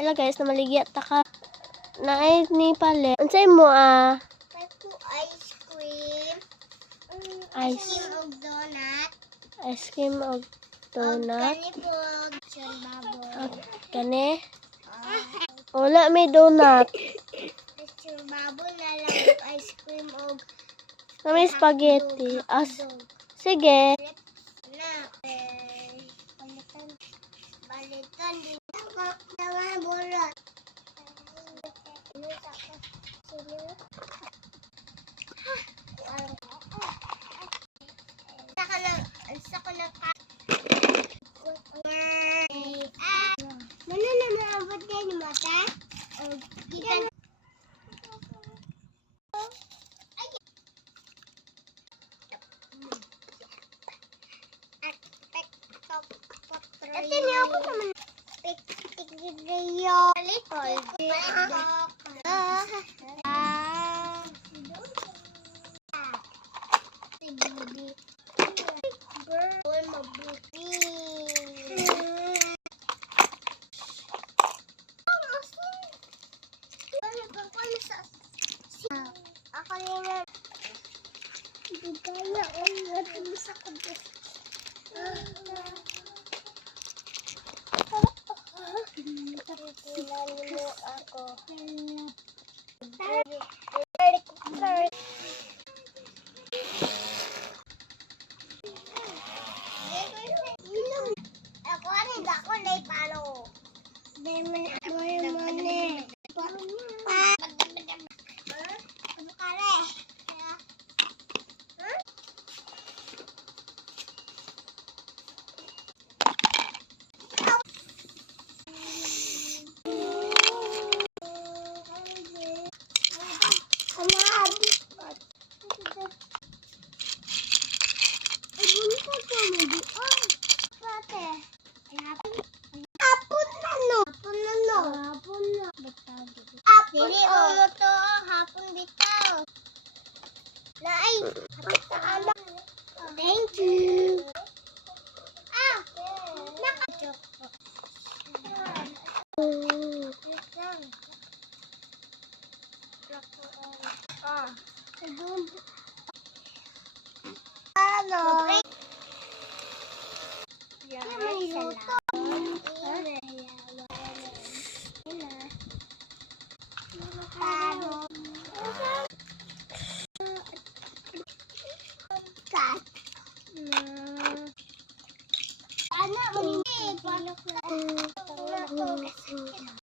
Hello guys, namaligya ta ka. Naay ni pale. Unsay mo Ice cream. Ice Cream og donut. ice cream og donut. Kani po lechon baboy. Kani? Wala may donut. Lechon baboy na lang ice cream og Na may spaghetti. Sige. na balikan din ako tawa bulot. Sa ko na ka. Mana na maabot din mata? Kita ito niyo ako naman. Pik-pik-video. Little. Ako nila. Hindi kaya natilis ako dito. Kilala mo ako. Ako rin ako na ipalo. Demon ako yung mani. Ano ka rin? Dili ulo to, hapon bitaw. Naay, hapit sa ala. Thank you. Hello. May luto.